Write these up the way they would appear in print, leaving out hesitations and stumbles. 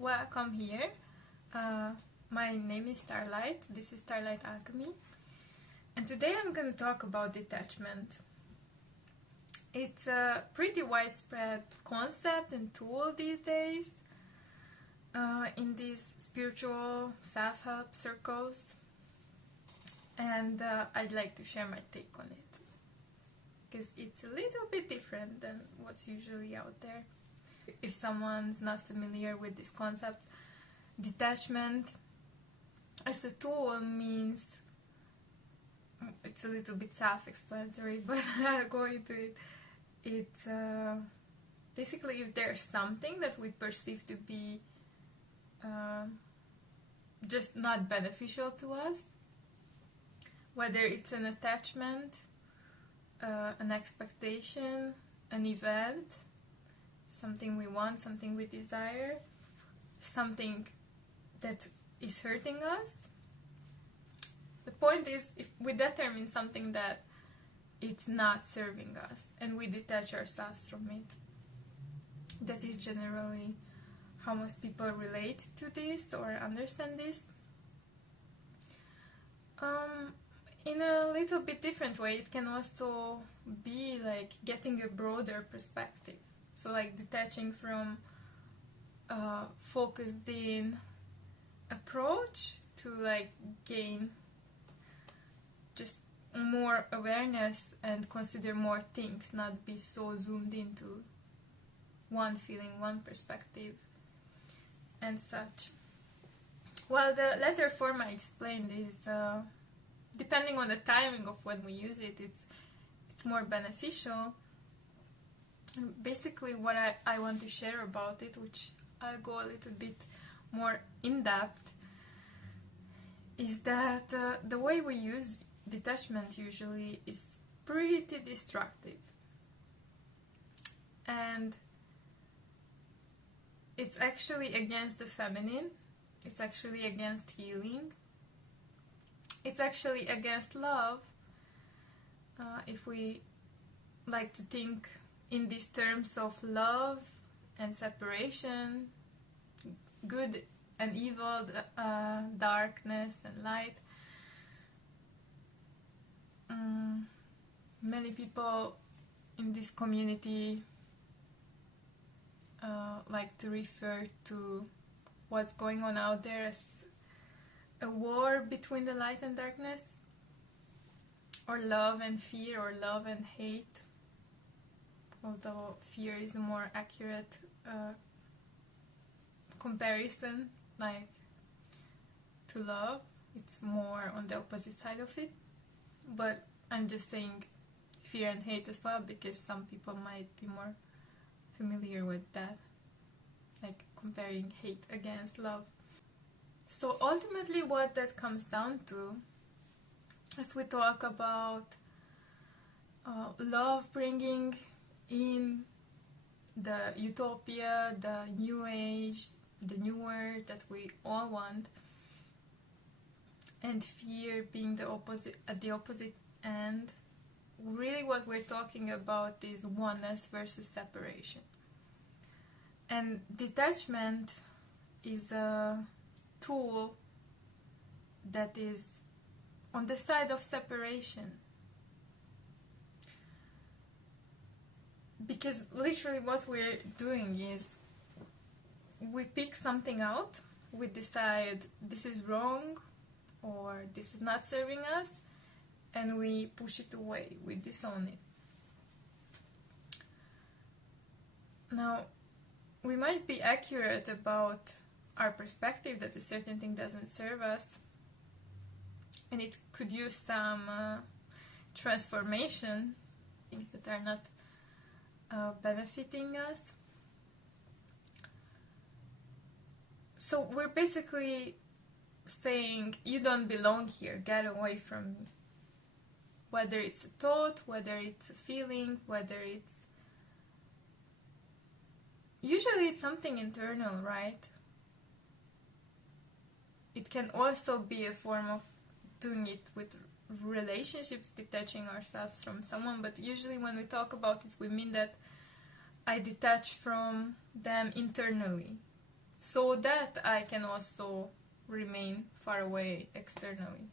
welcome here. My name is Starlight, this is Starlight Alchemy, and today I'm going to talk about detachment. It's a pretty widespread concept and tool these days in these spiritual self-help circles, and I'd like to share my take on it because it's a little bit different than what's usually out there. If someone's not familiar with this concept, detachment as a tool means, it's a little bit self-explanatory, but I'll go into it. It's basically if there's something that we perceive to be just not beneficial to us, whether it's an attachment, an expectation, an event, something we want, something we desire, something that is hurting us. The point is, if we determine something that it's not serving us and we detach ourselves from it. That is generally how most people relate to this or understand this. In a little bit different way, it can also be like getting a broader perspective. So like detaching from a focused in approach to like gain just more awareness and consider more things, not be so zoomed into one feeling, one perspective and such. Well, the latter form I explained is depending on the timing of when we use it, it's more beneficial. Basically what I want to share about it, which I'll go a little bit more in depth, is that the way we use detachment usually is pretty destructive, and it's actually against the feminine, it's actually against healing, it's actually against love, if we like to think in these terms of love and separation, good and evil, darkness and light. Many people in this community like to refer to what's going on out there as a war between the light and darkness, or love and fear, or love and hate, although fear is a more accurate comparison, like to love. It's more on the opposite side of it, but I'm just saying fear and hate as well because some people might be more familiar with that, like comparing hate against love. So ultimately what that comes down to, as we talk about love bringing in the utopia, the new age, the new world that we all want, and fear being the opposite, at the opposite end, really what we're talking about is oneness versus separation. And detachment is a tool that is on the side of separation, because literally what we're doing is we pick something out, we decide this is wrong or this is not serving us, and we push it away, we disown it. Now, we might be accurate about our perspective that a certain thing doesn't serve us, and it could use some transformation, things that are not benefiting us. So we're basically saying, you don't belong here, get away from me. Whether it's a thought, whether it's a feeling, whether it's... Usually it's something internal, right? It can also be a form of doing it with relationships, detaching ourselves from someone, but usually when we talk about it, we mean that I detach from them internally. so that I can also remain far away externally.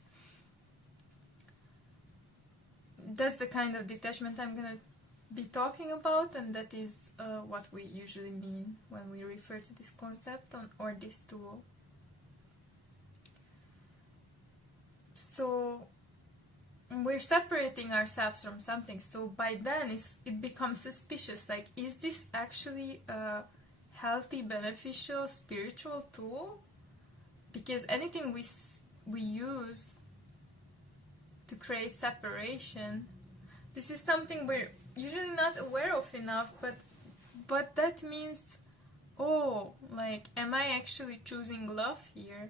That's the kind of detachment I'm gonna be talking about, and that is what we usually mean when we refer to this concept or this tool. So we're separating ourselves from something, so by then it becomes suspicious, like, is this actually a healthy, beneficial, spiritual tool? Because anything we use to create separation, this is something we're usually not aware of enough, but that means, oh, like, am I actually choosing love here?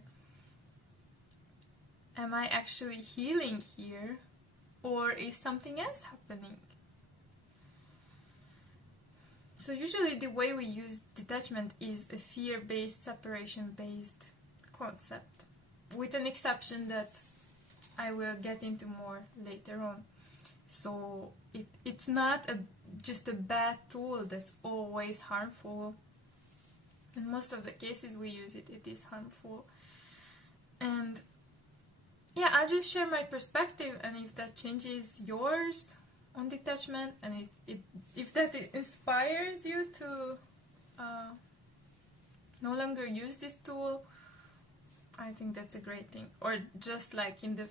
Am I actually healing here? Or is something else happening? So usually the way we use detachment is a fear-based, separation-based concept, with an exception that I will get into more later on. So it's not just a bad tool that's always harmful. In most of the cases we use it, it is harmful. And yeah, I'll just share my perspective, and if that changes yours on detachment, and if that inspires you to no longer use this tool, I think that's a great thing. Or just like in the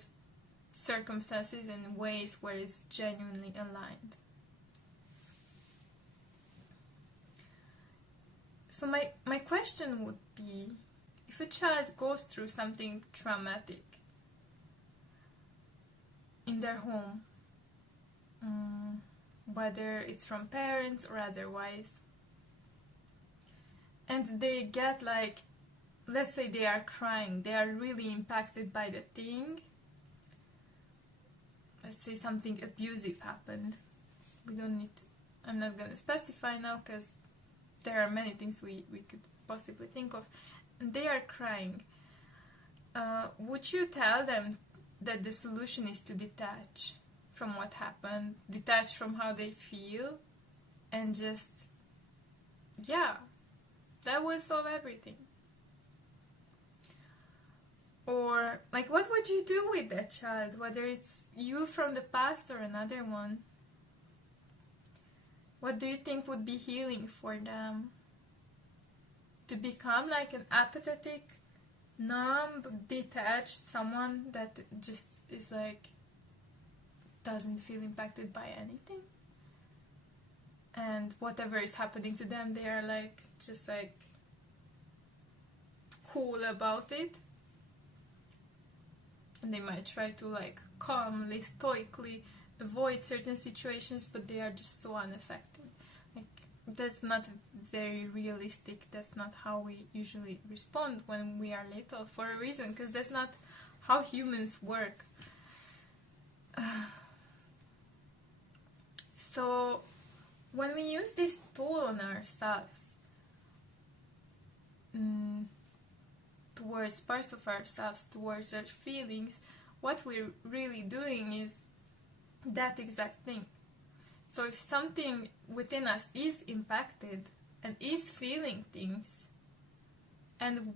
circumstances and ways where it's genuinely aligned. So my question would be, if a child goes through something traumatic in their home, whether it's from parents or otherwise, and they get, like, let's say they are crying, they are really impacted by the thing, let's say something abusive happened, I'm not going to specify now because there are many things we could possibly think of, and they are crying, would you tell them that the solution is to detach from what happened, detach from how they feel, and just, yeah, that will solve everything? Or, like, what would you do with that child, whether it's you from the past or another one? What do you think would be healing for them? To become like an apathetic, numb, detached someone that just is like, doesn't feel impacted by anything, and whatever is happening to them, they are like, just like, cool about it, and they might try to, like, calmly, stoically avoid certain situations, but they are just so unaffected. Like, that's not very realistic. That's not how we usually respond when we are little, for a reason, because that's not how humans work. So when we use this tool on ourselves, towards parts of ourselves, towards our feelings, what we're really doing is that exact thing. So if something within us is impacted and is feeling things, and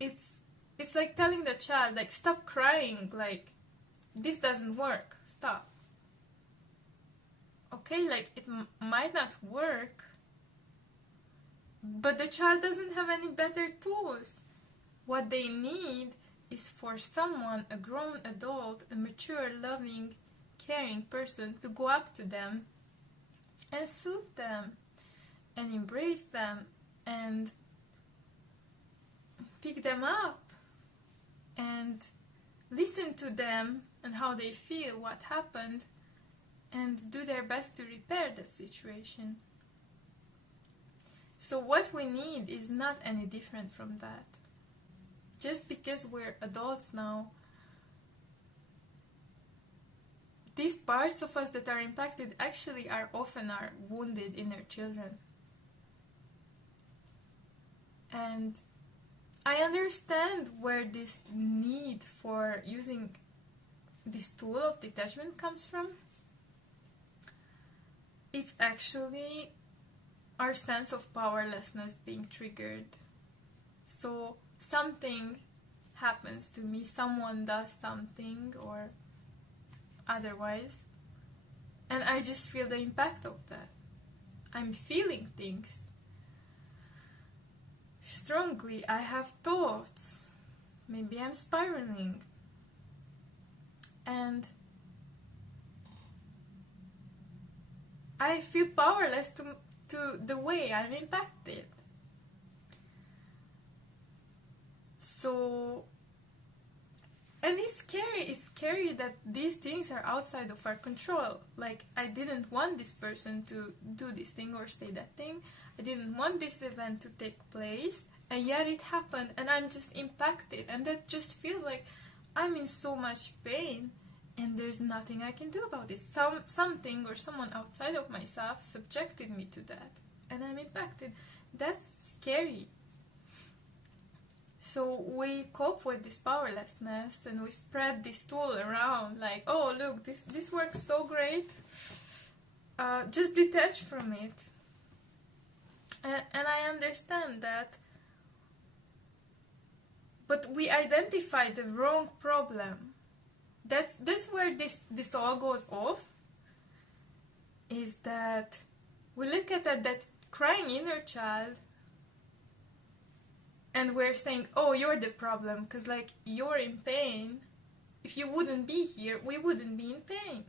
it's like telling the child, like, stop crying, like, this doesn't work, stop. Okay, like, it might not work, but the child doesn't have any better tools. What they need is for someone, a grown adult, a mature, loving, caring person, to go up to them and soothe them and embrace them and pick them up and listen to them and how they feel, what happened, and do their best to repair that situation. So what we need is not any different from that. Just because we're adults now, these parts of us that are impacted actually are often our wounded inner children. And I understand where this need for using this tool of detachment comes from. It's actually our sense of powerlessness being triggered. So something happens to me, someone does something or otherwise, and I just feel the impact of that. I'm feeling things strongly. I have thoughts. Maybe I'm spiraling. And I feel powerless to the way I'm impacted. So, and it's scary that these things are outside of our control. Like, I didn't want this person to do this thing or say that thing. I didn't want this event to take place, and yet it happened, and I'm just impacted, and that just feels like I'm in so much pain, and there's nothing I can do about it. Something or someone outside of myself subjected me to that, and I'm impacted. That's scary. So we cope with this powerlessness, and we spread this tool around, like, oh, look, this works so great. Just detach from it. And I understand that. But we identify the wrong problem. That's where this all goes off. Is that we look at that crying inner child, and we're saying, oh, you're the problem, because, like, you're in pain. If you wouldn't be here, we wouldn't be in pain.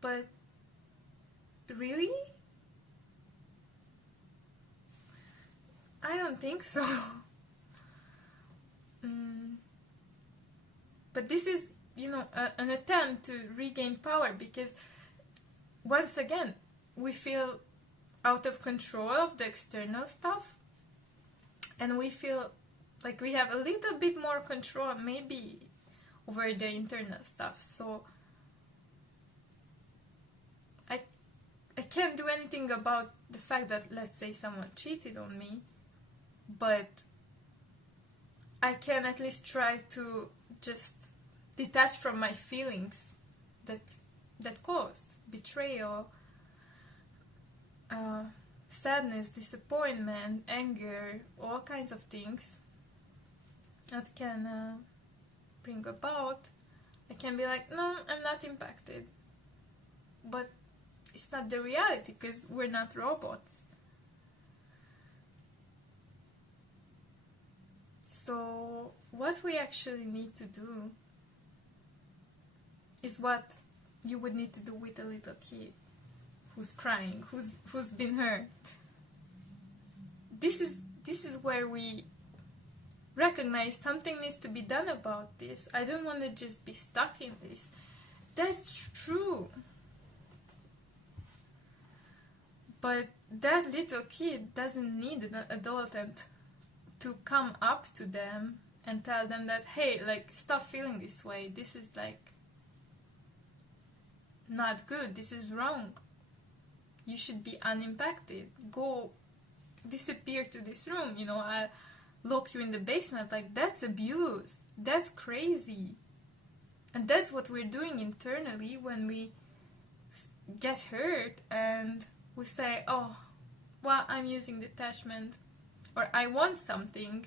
But really? I don't think so. But this is, an attempt to regain power, because once again, we feel out of control of the external stuff, and we feel like we have a little bit more control maybe over the internal stuff. So I can't do anything about the fact that, let's say, someone cheated on me, but I can at least try to just detach from my feelings that caused betrayal, sadness, disappointment, anger, all kinds of things that can bring about. I can be like, no, I'm not impacted. But it's not the reality, because we're not robots. So what we actually need to do is what you would need to do with a little kid who's crying, who's been hurt. This is where we recognize something needs to be done about this. I don't want to just be stuck in this. That's true. But that little kid doesn't need an adult to come up to them and tell them that, hey, like, stop feeling this way. This is, like, not good. This is wrong. You should be unimpacted. Go disappear to this room. I'll lock you in the basement. Like, that's abuse. That's crazy. And that's what we're doing internally when we get hurt and we say, oh, well, I'm using detachment, or I want something,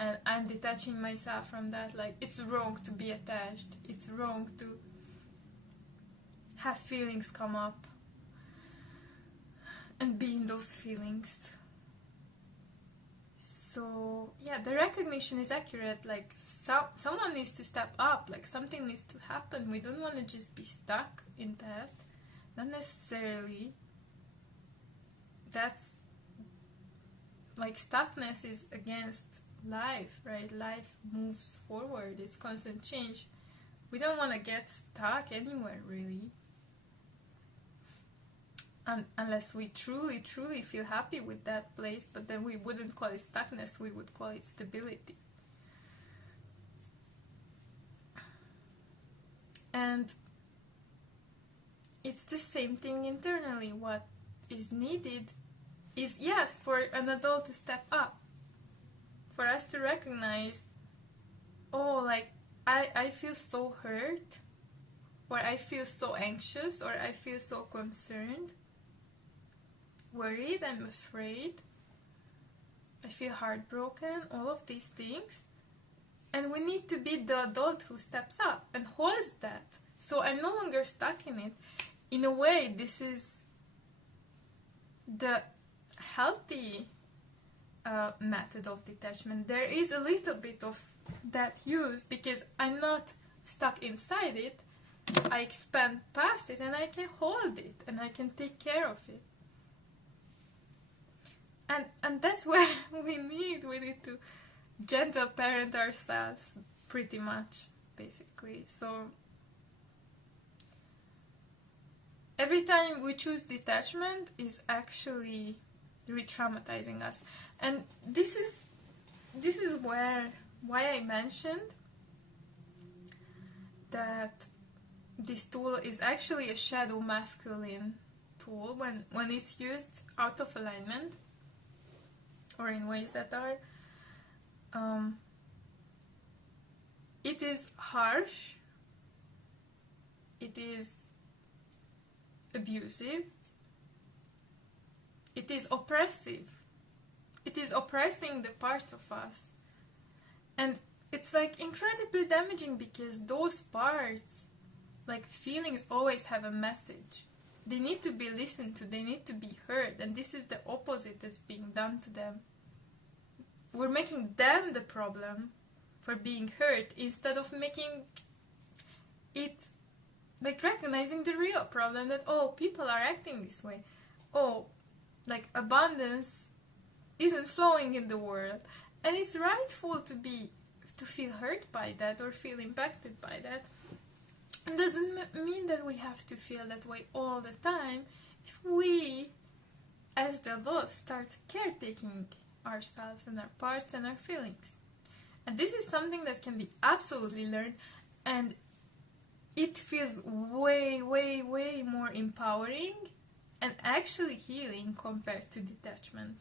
and I'm detaching myself from that. Like, it's wrong to be attached. It's wrong to have feelings come up and be in those feelings. So, yeah, the recognition is accurate. Like, someone needs to step up. Like, something needs to happen. We don't want to just be stuck in that. Not necessarily. That's, like, stuckness is against life, right? Life moves forward. It's constant change. We don't want to get stuck anywhere, really. Unless we truly, truly feel happy with that place, but then we wouldn't call it stuckness, we would call it stability. And it's the same thing internally. What is needed is, yes, for an adult to step up, for us to recognize, oh, like, I feel so hurt, where I feel so anxious or I feel so concerned, worried, I'm afraid, I feel heartbroken, all of these things. And we need to be the adult who steps up and holds that. So I'm no longer stuck in it. In a way, this is the healthy method of detachment. There is a little bit of that use because I'm not stuck inside it. I expand past it and I can hold it and I can take care of it. And that's where we need to gentle parent ourselves, pretty much, basically. So every time we choose detachment is actually re-traumatizing us. And this is why I mentioned that this tool is actually a shadow masculine tool when it's used out of alignment or in ways that are it is harsh, it is abusive, it is oppressive, it is oppressing the parts of us, and it's like incredibly damaging because those parts, like feelings, always have a message. They need to be listened to, they need to be heard, and this is the opposite that's being done to them. We're making them the problem for being hurt instead of making it, like, recognizing the real problem that, oh, people are acting this way. Oh, like, abundance isn't flowing in the world. And it's rightful to feel hurt by that or feel impacted by that. It doesn't mean that we have to feel that way all the time if we, as the adults, start caretaking ourselves and our parts and our feelings. And this is something that can be absolutely learned, and it feels way, way, way more empowering and actually healing compared to detachment.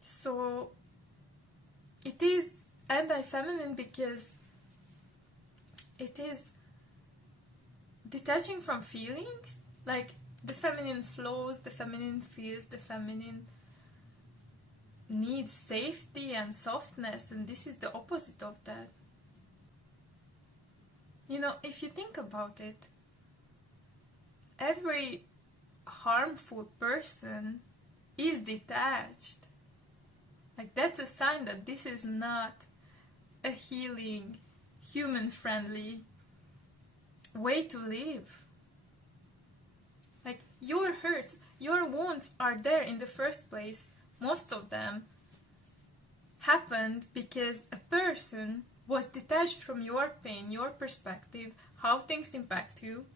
So it is anti-feminine because it is detaching from feelings, like the feminine flows, the feminine feels, the feminine needs safety and softness, and this is the opposite of that. You know, if you think about it, every harmful person is detached. Like, that's a sign that this is not a healing, human-friendly way to live. Like, your hurts, your wounds are there in the first place. Most of them happened because a person was detached from your pain, your perspective, how things impact you.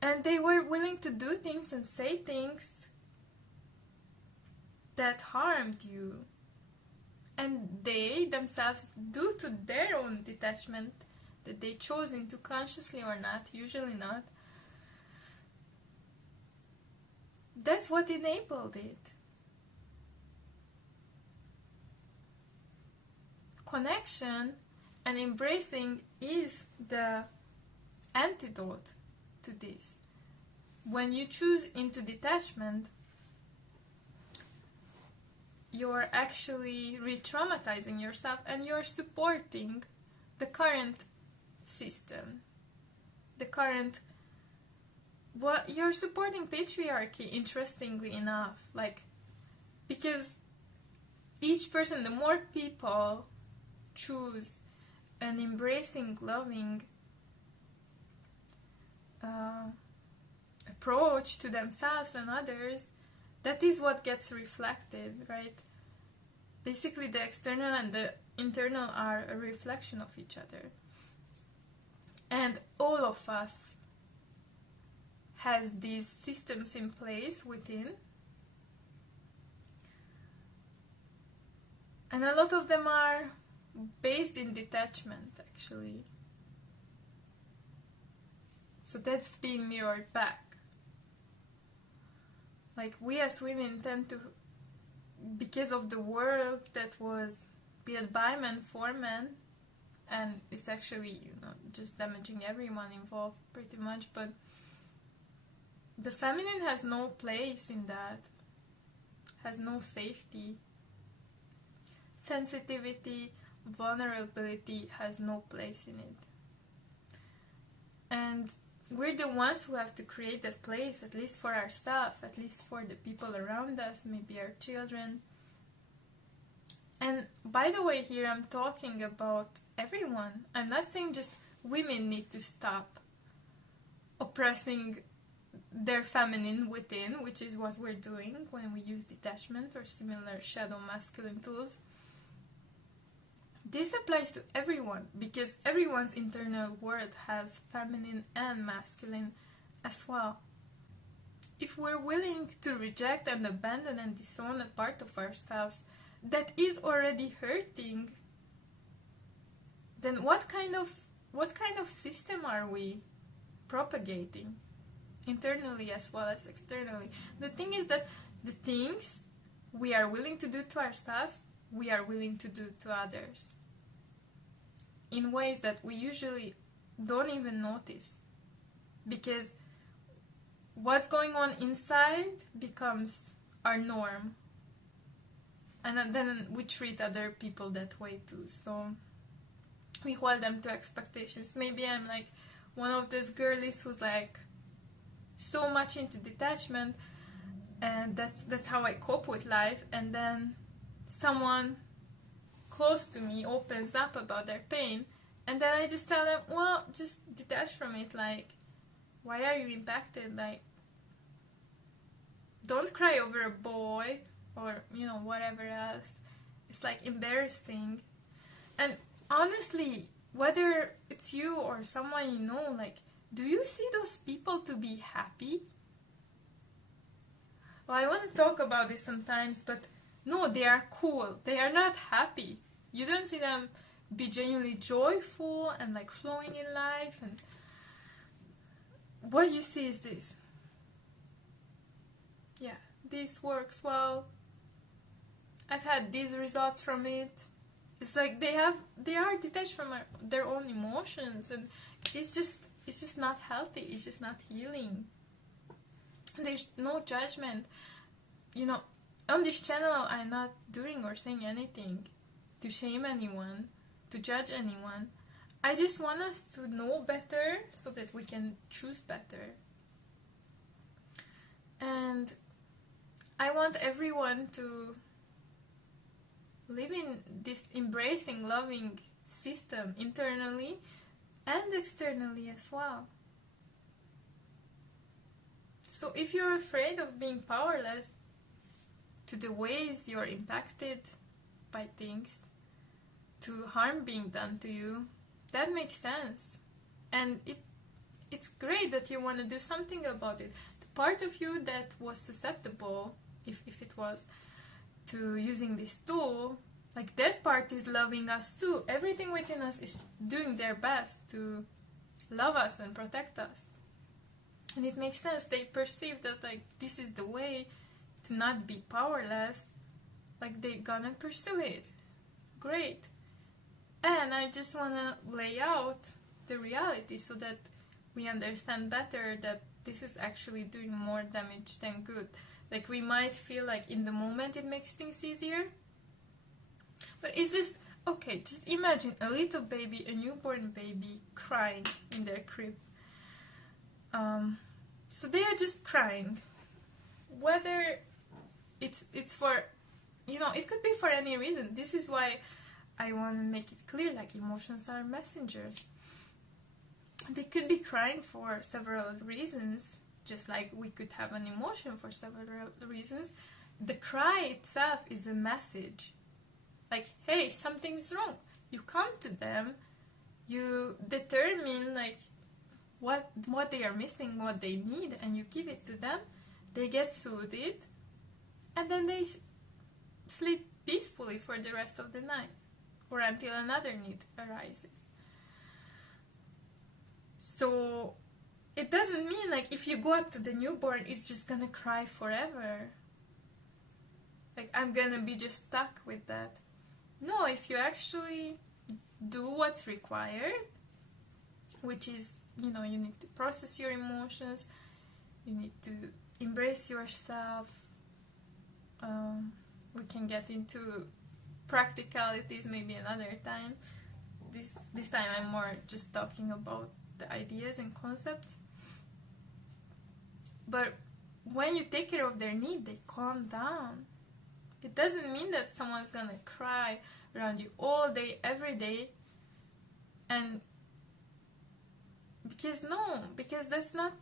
And they were willing to do things and say things that harmed you. And they themselves, due to their own detachment that they chose into consciously or not, usually not, that's what enabled it. Connection and embracing is the antidote to this. When you choose into detachment, you're actually re-traumatizing yourself and you're supporting the current system, the current, well, you're supporting patriarchy, interestingly enough, like, because each person, the more people choose an embracing, loving approach to themselves and others, that is what gets reflected, right? Basically, the external and the internal are a reflection of each other. And all of us has these systems in place within. And a lot of them are based in detachment, actually. So that's being mirrored back. Like, we as women tend to, because of the world that was built by men for men, and it's actually, you know, just damaging everyone involved pretty much. But the feminine has no place in that, has no safety. Sensitivity, vulnerability has no place in it. And we're the ones who have to create that place, at least for ourselves, at least for the people around us, maybe our children. And by the way, here I'm talking about everyone. I'm not saying just women need to stop oppressing their feminine within, which is what we're doing when we use detachment or similar shadow masculine tools. This applies to everyone, because everyone's internal world has feminine and masculine as well. If we're willing to reject and abandon and disown a part of ourselves that is already hurting, then what kind of system are we propagating, internally as well as externally? The thing is that the things we are willing to do to ourselves, we are willing to do to others, in ways that we usually don't even notice, because what's going on inside becomes our norm, and then we treat other people that way too. So we hold them to expectations. Maybe I'm like one of those girlies who's like so much into detachment, and that's how I cope with life. And then someone close to me opens up about their pain, and then I just tell them, well, just detach from it. Like, why are you impacted? Like, don't cry over a boy, or, you know, whatever else. It's like embarrassing. And honestly, whether it's you or someone you know, like, do you see those people to be happy? Well, I want to talk about this sometimes, but no, they are cool. They are not happy. You don't see them be genuinely joyful and like flowing in life. And what you see is this. Yeah, this works well. I've had these results from it. It's like they are detached from their own emotions, and it's just not healthy. It's just not healing. There's no judgment. You know, on this channel, I'm not doing or saying anything to shame anyone, to judge anyone. I just want us to know better so that we can choose better. And I want everyone to live in this embracing, loving system internally and externally as well. So if you're afraid of being powerless to the ways you're impacted by things, to harm being done to you, that makes sense. And it's great that you want to do something about it. The part of you that was susceptible, if it was, to using this tool, like that part is loving us too. Everything within us is doing their best to love us and protect us. And it makes sense. They perceive that like this is the way to not be powerless. Like they're gonna pursue it. Great. And I just wanna lay out the reality so that we understand better that this is actually doing more damage than good. Like we might feel like in the moment it makes things easier, but it's just, okay, just imagine a little baby, a newborn baby crying in their crib. So they are just crying. Whether it's for, you know, it could be for any reason. This is why I want to make it clear, like emotions are messengers. They could be crying for several reasons, just like we could have an emotion for several reasons. The cry itself is a message. Like, hey, something's wrong. You come to them, you determine like what they are missing, what they need, and you give it to them. They get soothed, and then they sleep peacefully for the rest of the night, or until another need arises. So it doesn't mean like if you go up to the newborn, it's just gonna cry forever. Like I'm gonna be just stuck with that. No, if you actually do what's required, which is, you know, you need to process your emotions, you need to embrace yourself. We can get into practicalities maybe another time. This time I'm more just talking about the ideas and concepts. But when you take care of their need, they calm down. It doesn't mean that someone's gonna cry around you all day, every day, and because that's not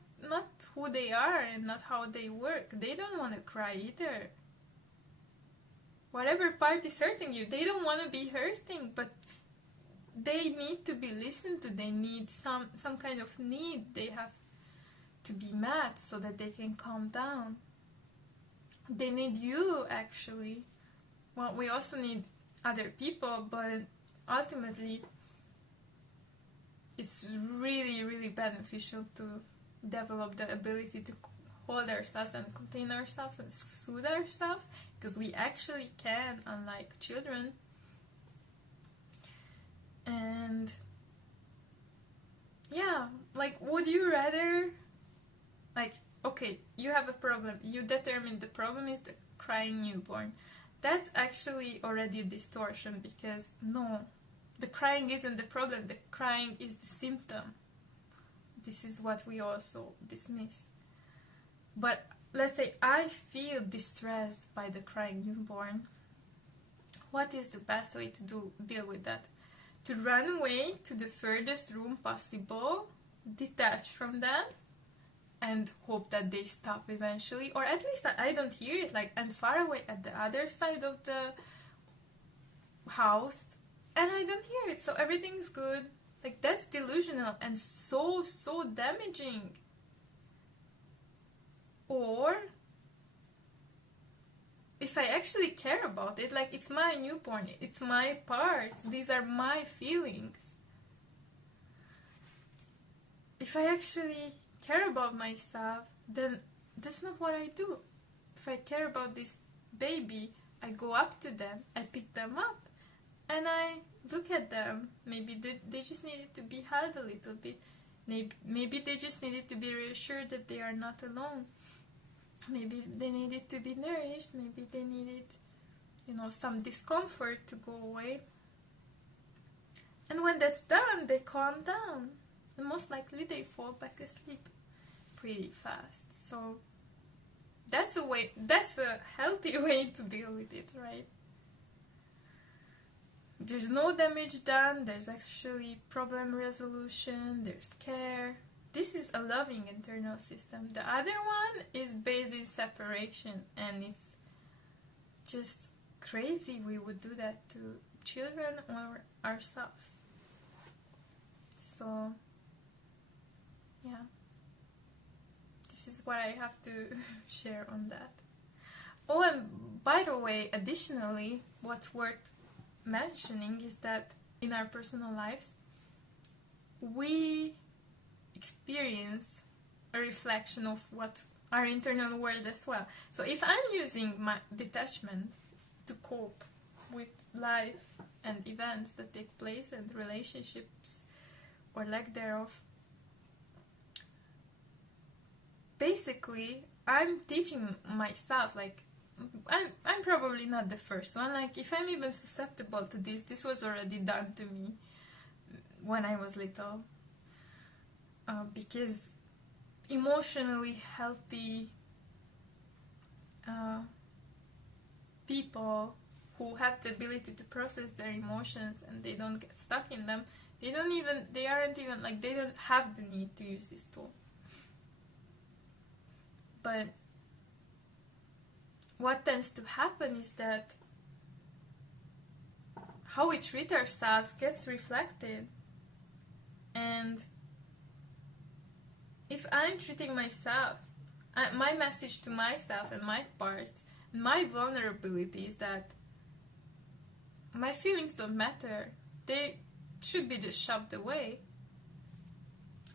who they are and not how they work. They don't want to cry either. Whatever part is hurting you, they don't want to be hurting, but they need to be listened to. They need some kind of need. They have to be met so that they can calm down. They need you, actually. Well, we also need other people, but ultimately it's really, really beneficial to develop the ability to hold ourselves and contain ourselves and soothe ourselves, because we actually can, unlike children. And yeah, like, would you rather, like, okay, you have a problem, you determine the problem is the crying newborn. That's actually already a distortion, because no, the crying isn't the problem, the crying is the symptom. This is what we also dismiss. But let's say I feel distressed by the crying newborn. What is the best way to deal with that? To run away to the furthest room possible, detach from them, and hope that they stop eventually, or at least that I don't hear it. Like, I'm far away at the other side of the house and I don't hear it, so everything's good. Like, that's delusional and so damaging. Or if I actually care about it, like, it's my newborn, it's my parts, these are my feelings. If I actually care about myself, then that's not what I do. If I care about this baby, I go up to them, I pick them up, and I look at them. Maybe they just needed to be held a little bit. Maybe they just needed to be reassured that they are not alone. Maybe they needed to be nourished. Maybe they needed, some discomfort to go away. And when that's done, they calm down. And most likely they fall back asleep pretty fast. So that's a healthy way to deal with it, right? There's no damage done, there's actually problem resolution, there's care. This is a loving internal system. The other one is based in separation, and it's just crazy we would do that to children or ourselves. So, yeah. This is what I have to share on that. Oh, and by the way, additionally, what's worth mentioning is that in our personal lives, we experience a reflection of what our internal world as well. So if I'm using my detachment to cope with life and events that take place and relationships or lack thereof, basically I'm teaching myself, like, I'm probably not the first one. Like, if I'm even susceptible to this was already done to me when I was little. Because emotionally healthy people who have the ability to process their emotions and they don't get stuck in them, they don't have the need to use this tool. But what tends to happen is that how we treat ourselves gets reflected. And if I'm treating myself, my message to myself and my part, my vulnerability is that my feelings don't matter. They should be just shoved away.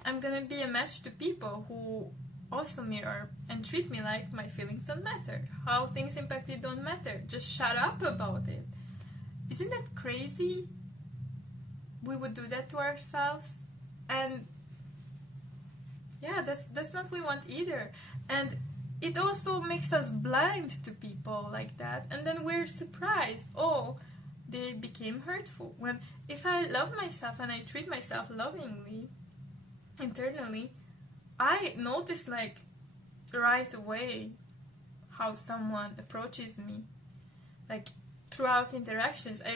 I'm gonna be a match to people who also mirror and treat me like my feelings don't matter. How things impact you don't matter. Just shut up about it. isn't that crazy? We would do that to ourselves, and yeah, that's not what we want either. And it also makes us blind to people like that, and then we're surprised, oh, they became hurtful. When if I love myself and I treat myself lovingly internally, I notice like right away how someone approaches me. Like throughout interactions, I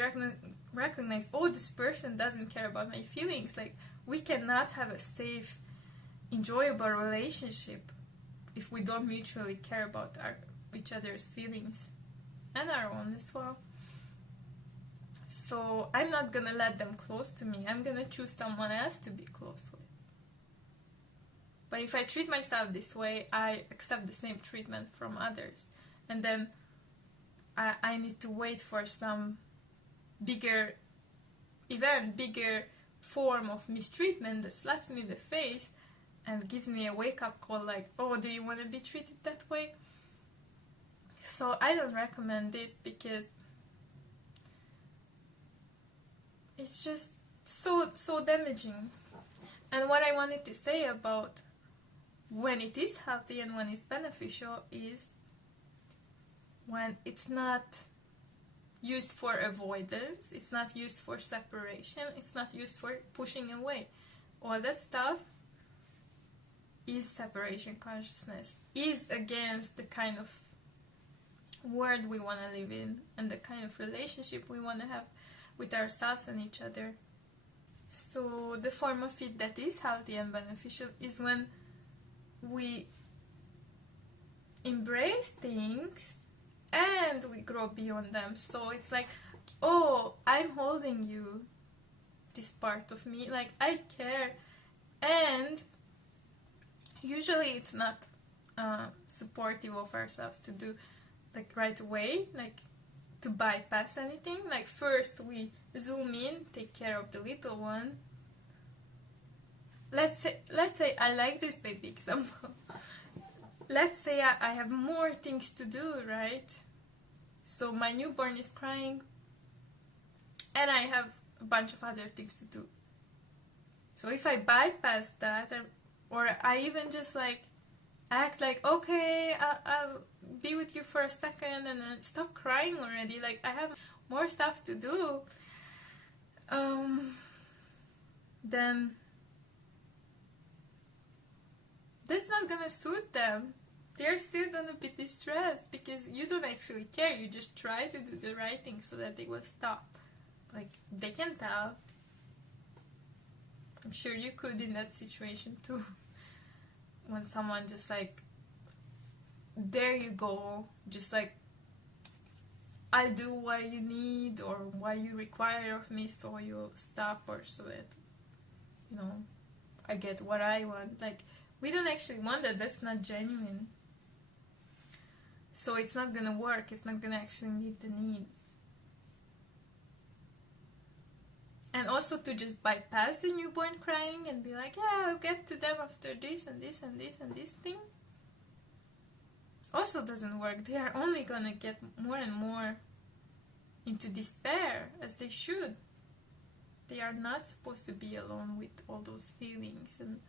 recognize, oh, this person doesn't care about my feelings. Like we cannot have a safe, enjoyable relationship if we don't mutually care about each other's feelings and our own as well. So I'm not gonna let them close to me. I'm gonna choose someone else to be close with. But if I treat myself this way, I accept the same treatment from others. And then I need to wait for some bigger event, bigger form of mistreatment that slaps me in the face and gives me a wake-up call like, oh, do you want to be treated that way? So I don't recommend it because it's just so damaging. And what I wanted to say about when it is healthy and when it's beneficial is when it's not used for avoidance, it's not used for separation, it's not used for pushing away. All that stuff is separation consciousness, is against the kind of world we want to live in and the kind of relationship we want to have with ourselves and each other. So the form of it that is healthy and beneficial is when we embrace things and we grow beyond them. So it's like, oh, I'm holding you, this part of me, like I care. And usually it's not supportive of ourselves to do like right away, like to bypass anything. Like first we zoom in, take care of the little one. Let's say I like this baby example. Let's say I have more things to do, right? So my newborn is crying and I have a bunch of other things to do. So if I bypass that, or I even just like act like, okay, I'll be with you for a second and then stop crying already, like I have more stuff to do, then that's not gonna suit them. They're still gonna be distressed because you don't actually care. You just try to do the right thing so that they will stop. Like, they can tell. I'm sure you could in that situation too. When someone just like, there you go, just like, I'll do what you need or what you require of me so you'll stop, or so that, you know, I get what I want. Like, we don't actually want that. That's not genuine. So it's not gonna work. It's not gonna actually meet the need. And also to just bypass the newborn crying and be like, yeah, I'll get to them after this and this and this and this thing, also doesn't work. They are only gonna get more and more into despair, as they should. They are not supposed to be alone with all those feelings and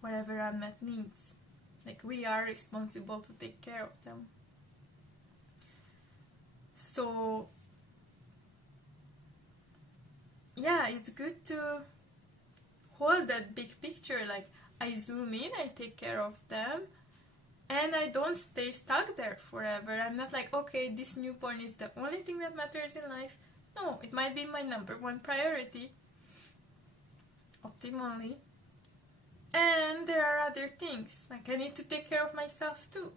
whatever unmet needs. Like, we are responsible to take care of them. So yeah, it's good to hold that big picture. Like, I zoom in, I take care of them, and I don't stay stuck there forever. I'm not like, okay, this newborn is the only thing that matters in life. No, it might be my #1 priority, optimally. And there are other things. Like, I need to take care of myself too.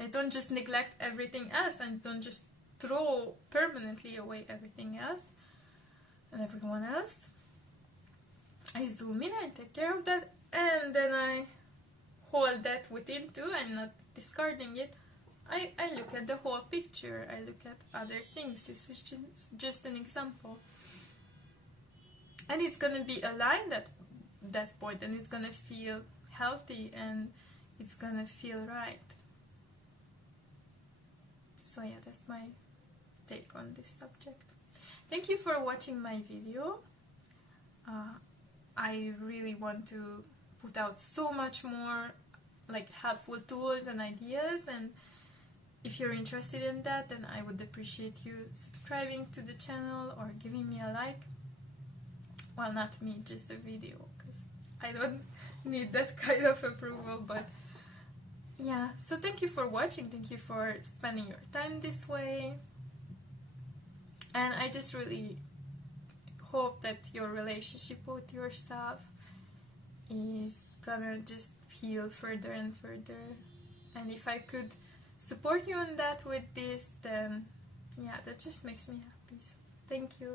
I don't just neglect everything else. I don't just throw permanently away everything else and everyone else. I zoom in, I take care of that, and then I hold that within too. I'm not discarding it. I look at the whole picture. I look at other things. This is just an example. And it's gonna be aligned at that point, and it's gonna feel healthy, and it's gonna feel right. So yeah, that's my take on this subject. Thank you for watching my video. I really want to put out so much more like helpful tools and ideas, and if you're interested in that, then I would appreciate you subscribing to the channel or giving me a like. Well, not me, just the video, because I don't need that kind of approval, but yeah. So thank you for watching, thank you for spending your time this way, and I just really hope that your relationship with yourself is gonna just heal further and further, and if I could support you on that with this, then yeah, that just makes me happy. So thank you.